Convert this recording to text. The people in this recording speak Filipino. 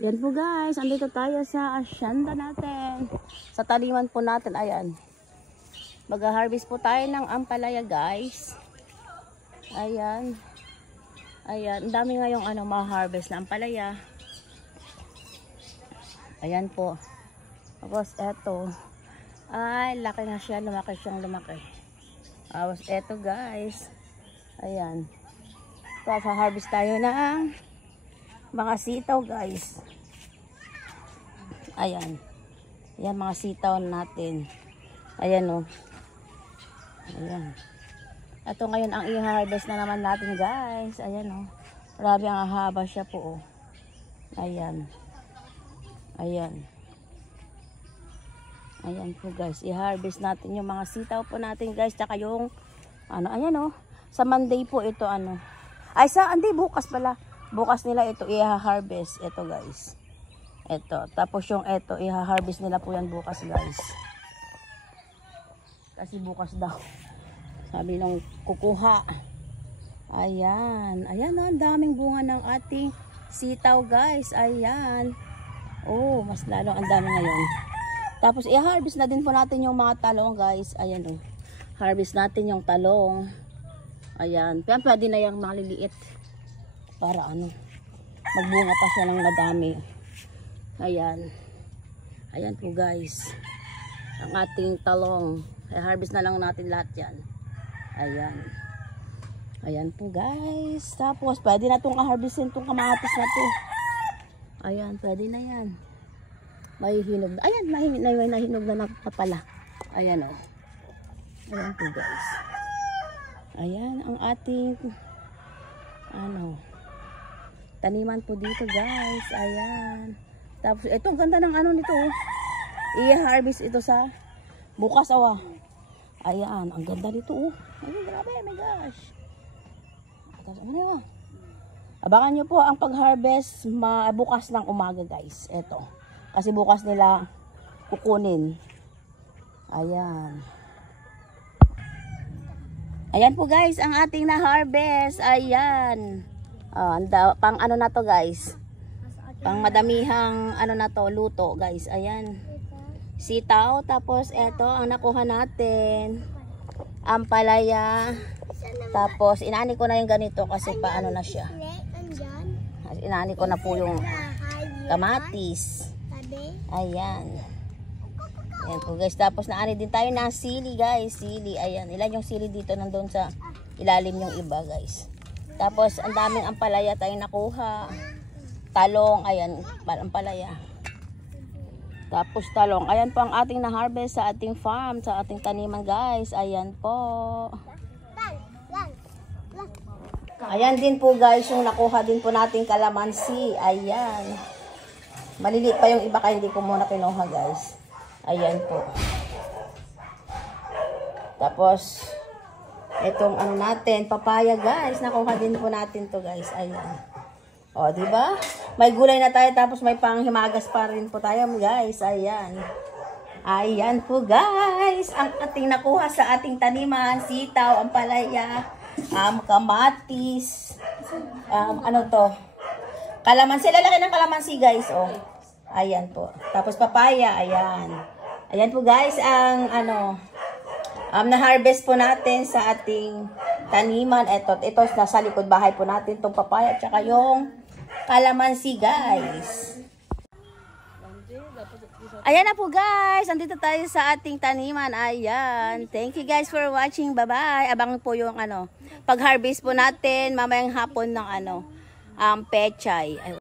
Yan po guys, andito tayo sa asyenda natin. Sa taniman po natin, ayan. Mag-harvest po tayo ng ampalaya guys. Ayan. Ayan, ang dami ngayong ma-harvest na ampalaya. Ayan po. Tapos eto. Ay, laki na siya, lumaki siyang lumaki. Tapos eto guys. Ayan. Tapos harvest tayo ng mga sitaw guys. Ayan. Ayan mga sitaw natin. Ayan o. Ayan. Ito ngayon ang i-harvest na naman natin guys. Ayan o. Grabe ang haba siya po o. Ayan. Ayan. Ayan po guys. I-harvest natin yung mga sitaw po natin guys. Tsaka yung ayan o. Sa Monday po ito Ay hindi bukas pala. Bukas nila ito i-harvest. Ito guys. Ito. Tapos yung ito i-harvest nila po yan bukas guys. Kasi bukas daw. Sabi nung kukuha. Ayan. Ayan ang daming bunga ng ating sitaw guys. Ayan. Oh, mas lalo ang dami ngayon. Tapos i-harvest na din po natin yung mga talong guys. Ayan oh. Harvest natin yung talong. Ayan. Pwede na yung maliliit. Para magbunga pa siya ng madami. Ayan. Ayan po guys. Ang ating talong. I-harvest na lang natin lahat yan. Ayan. Ayan po guys. Tapos pwede na itong harvestin itong kamatis na to. Ayan. Pwede na yan. May hinog na. Ayan. May nahinog na pala. Ayan o. Ayan po guys. Ayan ang ating taniman po dito guys. Ayan. Tapos ito ang ganda ng nito. I-harvest ito sa bukas Ayan. Ang ganda nito Ayun, grabe. My gosh. Tapos abangan nyo po ang pag-harvest bukas ng umaga guys. Ito. Kasi bukas nila kukunin. Ayan. Ayan po guys ang ating na-harvest. Ayan. Pang na to guys. Pang madamihang na to luto guys. Ayan. Sitaw. Tapos eto ang nakuha natin. Ampalaya. Tapos inaani ko na yung ganito kasi paano na siya. Inaani ko na po yung kamatis. Ayan. Ayan po guys. Tapos naani din tayo ng sili guys. Sili. Ayan. Ilan yung sili dito nandun sa ilalim yung iba guys. Tapos, ang daming ampalaya tayong nakuha. Talong, ayan, ampalaya. Tapos, talong. Ayan po ang ating na-harvest sa ating farm, sa ating taniman, guys. Ayan po. Ayan din po, guys, yung nakuha din po nating kalamansi. Ayan. Maliliit pa yung iba, kaya hindi ko muna kinuha, guys. Ayan po. Tapos, itong natin, papaya guys. Nakuha din po natin to guys. Ayan. O, diba? May gulay na tayo tapos may panghimagas pa rin po tayo guys. Ayan. Ayan po guys. Ang ating nakuha sa ating taniman. Sitaw, ampalaya, kamatis. Kalamansi. Lalaki ng kalamansi guys. O. Ayan po. Tapos papaya. Ayan. Ayan po guys. Ang na-harvest po natin sa ating taniman. Ito nasa likod bahay po natin. Itong papaya at saka yung kalamansi guys. Ayan na po guys. Andito tayo sa ating taniman. Ayan. Thank you guys for watching. Bye-bye. Abangan po yung pag-harvest po natin mamayang hapon ng pechay.